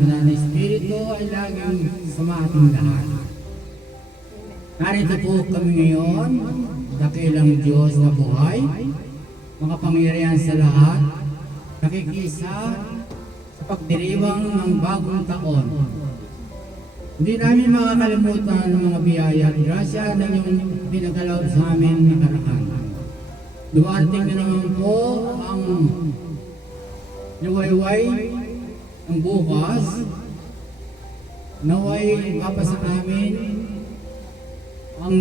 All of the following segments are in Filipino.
Banal na Espiritu ay laging sa ating lahat. Narito po kami ngayon, dakilang Diyos na buhay, makapangyarihan sa lahat, nakikisa sa pagdiriwang ng bagong taon. Hindi namin makakalimutan ang mga biyaya at grasya na inyong pinagalaw sa amin nakaraan. Dumating na naman po ang nawayway ng bukas, naway mapasa amin ang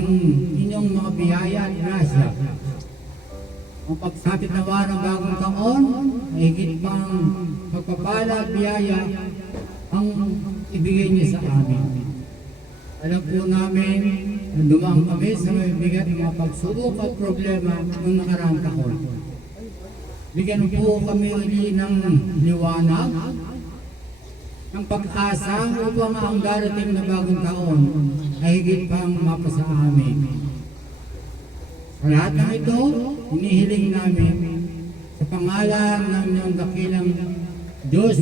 inyong mga biyaya at grasya. Ang pagsapit nawa ng bagong taon, ay higit pang pagpapala at biyaya ang ibigay niyo sa amin. Alam po namin na dumaan kami sa may bigat ng mga pagsubok at problema ng nakaraang taon. Bigyan po kami uli ng liwanag, ng pag-asa upang ang darating na bagong taon ay higit pang mapasa amin. Sa lahat ng ito, hinihiling namin sa pangalan ng iyong dakilang Diyos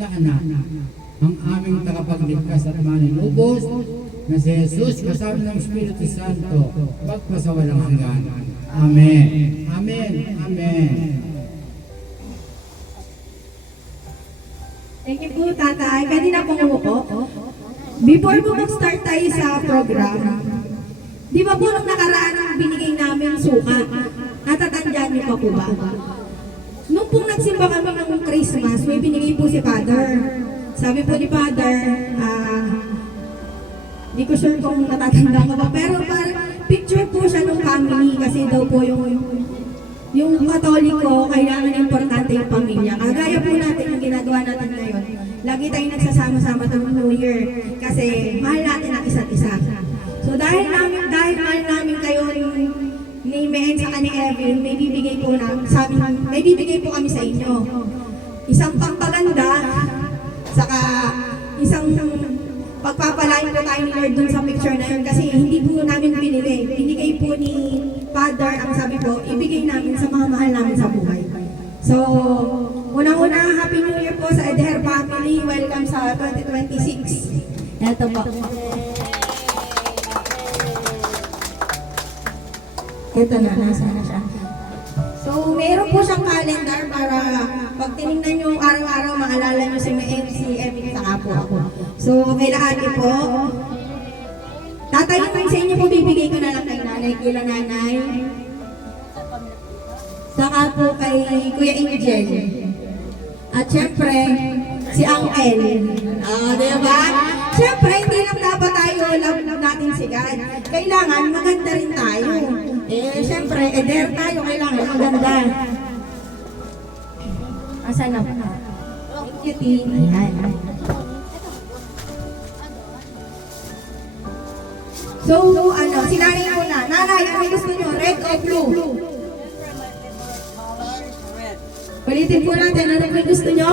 na Anak, ang aming tagapagligtas at manlulubos na si Jesus kasama ng Espiritu Santo, magpasawalang hanggan. Amen. Amen. Amen. Thank you po, Tatay. Kanina pong umupo. Before po mag-start tayo sa program, di ba po nung nakaraan binigay namin suka? Natatandaan niyo pa po ba? Nung pong nagsimba kami ng Christmas, may binigay po si Father. Sabi po ni Father, di ko sure kung natatanda ko ba, pero picture po siya ng family kasi daw po yung Katoliko, kailangan importante yung pamilya. Kagaya po natin yung ginagawa natin ngayon. Lagi tayong nagsasama-sama tuwing New Year kasi mahal natin ang isa't isa. So dahil mahal namin kayo ni Mehen sa ni Evelyn, may bibigay po kami sa inyo. Isang pampaganda, saka isang pagpapalain po tayo ni Lord dun sa picture na yun kasi hindi po namin binili. Binigay po ni Father, ang sabi po, ibigay namin sa mga mahal namin sa buhay. So, unang-una, Happy New Year po sa Eder family. Welcome sa 2026. Ito po. Ito na, nasa na siya. So, meron po siyang calendar para pag tinignan nyo araw-araw, maalala nyo si Emily, saka po ako. So, kay lahat po, tatay naman sa inyo po, bibigay ko na lang kay nanay, kila nanay. Saka po kay Kuya Angel. At syempre, si Uncle. Diba? Syempre, hindi lang dapat tayo love natin si God. Kailangan maganda rin tayo. Syempre, eder tayo, kailangan maganda. Asan na po? Thank you, team. Ayan. So, si nanay muna. Nanay, ano gusto nyo? Red o blue? Palitin po natin. Ano po gusto nyo?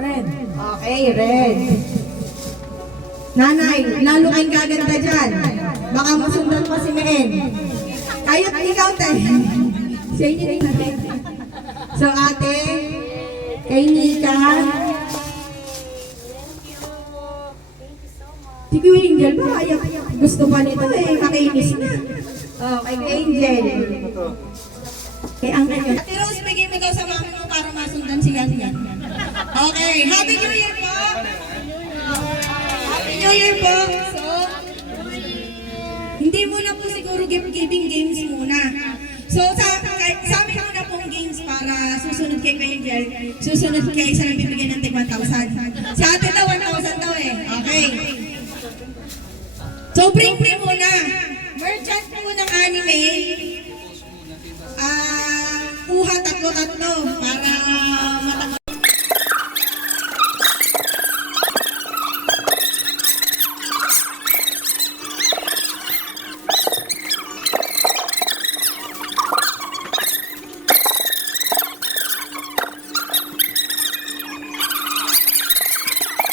Red. Okay, red. Nanay, lalo kayong gaganda dyan. Baka masundan pa si Mehen. Kayo't ikaw, tayo. Sa inyo rin natin. So, ate, kay Nika. Si Kuya Angel ba? Gusto pa nito makinis na. Kay Angel. Kay Angel. Ate Rose, bigay mo daw sa mami mo para masundan si Yan. Okay, Happy New Year po! Happy New Year po! So, hindi muna po siguro gift-giving games muna. So, sa amin muna pong games para susunod kay Angel. Susunod kay isa na bibigyan ng 1,000. Si ate daw, 1,000 daw eh. Okay. So, bring muna. Merchant po ng anime. Kuha tatlo-tatlo para matanggal.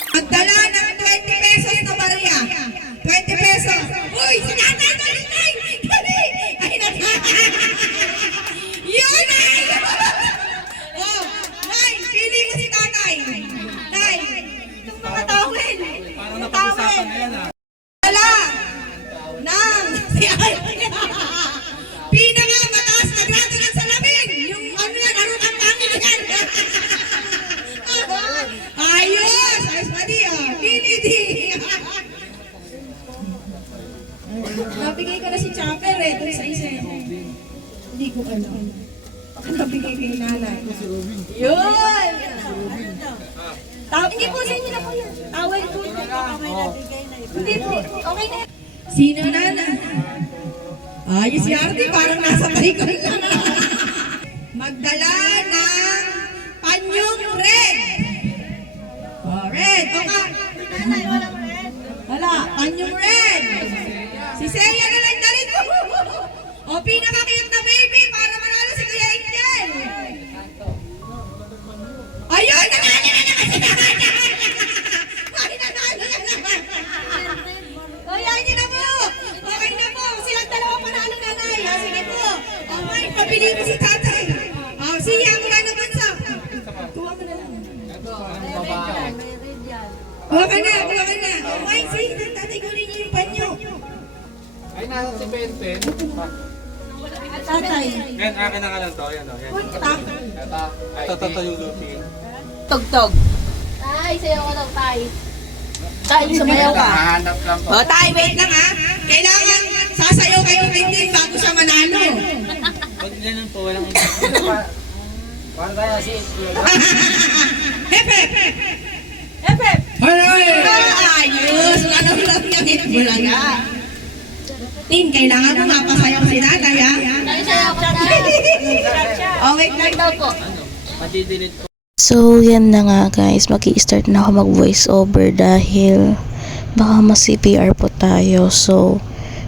Magdala ng 20 pesos na barya. 20 pesos. Uy, sinatay ko yung tay! Dali! Ay, yun ay! Oh, Nay, pili mo si tatay. Nay, usapan na yan, ah. Wala! Nang si Ate. Pinakamataas na grado ng salamin! Yung ano yan, arutang pangin yan! Ayos! Ayos pa di, ah! Pinidi! Nabigay ko na si Chopper eh, dun sa isa. Hindi ko alam. Baka nabigay kay nanay. Yun! Hindi po sa inyo na po yan. Tawal po. Hindi po. Okay na. Sino na na? Ayos si Artie, parang nasa talikod lang. Magdala ng panyong red. Oh, red. Okay. Nanay, walang red. Wala, panyong red. Si Seya na lang na rin. O, pinaka-cute na baby para manalo si Kuya Angel. Ayun, nanalo na naman si Nanay. Ay, nanalo na naman. Kuya, hindi na po. Okay na po. Silang dalawa panalo nanay. Ha, sige po. Okay, pabili mo si tatay. Siya, mula na bansa. Kuha mo na lang. Kuha ka na, kuha ka na. Okay, sige, tatay, kunin niyo yung panyo. Ay, nasa si Ben. Tatay. Yan, akin na nga lang to. Yan, o. Yan. Ito yung Luffy. Tugtog. Tay, sayaw ko daw, tay. Tay, sumayaw ka. Hahanap lang po. O, tay, wait lang ha. Kailangan sasayaw kayo kay Tim bago siya manalo. Pag ganun po, walang Paano tayo si Hep, hep. Hep, hep. Haray! Ayos! Ano lang yung hip mo lang ha? Tin, kailangan mo mapasayaw si tatay ha? Tay, sayaw ko, tay. O, wait lang. Daw po. madidelete po. So, yan na nga guys. Mag-i-start na ako mag-voice over dahil baka mas-CPR po tayo. So,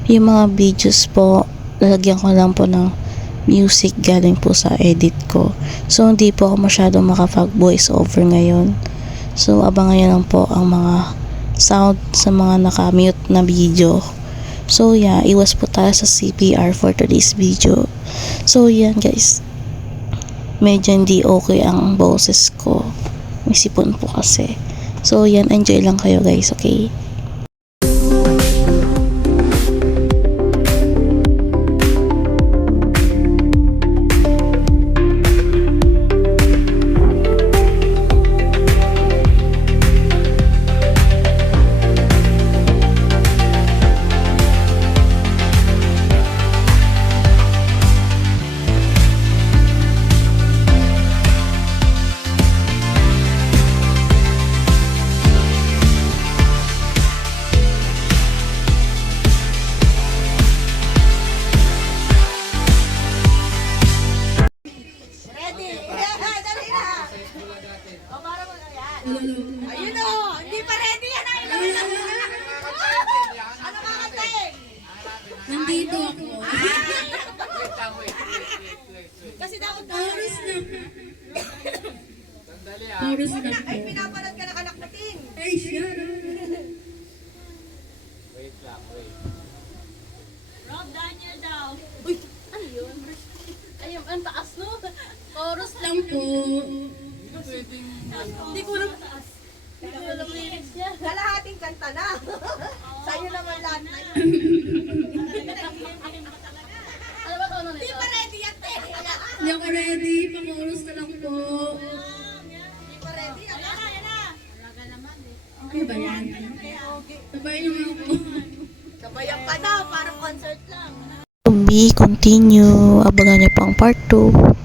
yung mga videos po, lalagyan ko lang po ng music galing po sa edit ko. So, hindi po ako masyadong makapag-voice over ngayon. So, abangan nyo lang po ang mga sound sa mga naka-mute na video. So, yeah, iwas po tayo sa CPR for today's video. So, yan guys. Medyo hindi okay ang boses ko. May sipon po kasi. So, yan. Enjoy lang kayo guys, okay? Ayun o! Hindi pa ready yan! Ano kakatayin? Nandito ako. Kasi dapat Taurus na. Sandali Taurus na ay po. pinapanood ka ng anak natin. Ay, siya. Wait lang, wait. Rob Daniel daw. Uy, ano yun? Ayun, ang taas no. Chorus Lang po. Hindi ko alam taas. Hindi ko alam lyrics niya. Kalahating kanta na. Sa'yo naman lahat na yun. Ano ba tono nito? Hindi pa ready yan, te. Hindi ako ready. Pang-chorus na lang po. Hindi pa ready yan. Okay ba yan? Sabayin niyo nga ako. Kabayan ka na, parang concert lang. To be continue. Abangan nyo pang part 2.